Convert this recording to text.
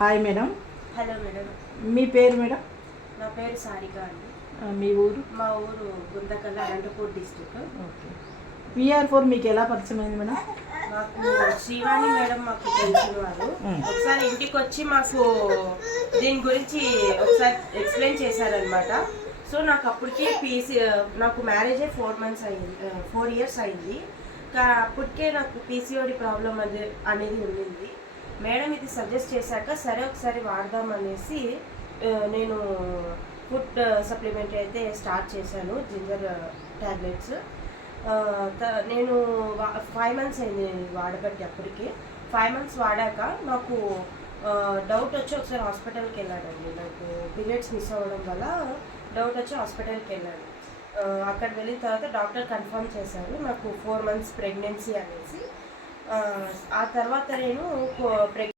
Hi madam. Hello madam. మీ పేరు madam? నా పేరు సారిక అండి. మీ ఊరు? మా ఊరు Guntakal, Anantapur district. Okay. PR4 మీకు ఎలా పరిచయం అయింది మేడం? మాకు శ్రీవాణి మేడం మాకు తెలిసిన వారు. ఒకసారి ఇంటికి వచ్చి మాకు దీని గురించి ఒకసారి ఎక్స్ప్లెయిన్ చేశారనమాట. సో నాకు అప్పటికే నాకు మ్యారేజ్ 4 years అయింది. అప్పటికే నాకు PCOD ప్రాబ్లం అనేది ఉండింది. మేడం ఇది సజెస్ట్ చేశాక సరే ఒకసారి వాడదాం అనేసి నేను ఫుడ్ సప్లిమెంట్ అయితే స్టార్ట్ చేశాను, జింజర్ ట్యాబ్లెట్స్. నేను 5 months అయింది నేను వాడబట్టి. అప్పటికి 5 months వాడాక నాకు డౌట్ వచ్చి ఒకసారి హాస్పిటల్కి వెళ్ళానండి. నాకు పీరియడ్స్ మిస్ అవ్వడం వల్ల డౌట్ వచ్చి హాస్పిటల్కి వెళ్ళాను. అక్కడ వెళ్ళిన తర్వాత డాక్టర్ కన్ఫర్మ్ చేశారు నాకు 4 months ప్రెగ్నెన్సీ అనేసి. ఆ తర్వాత నేను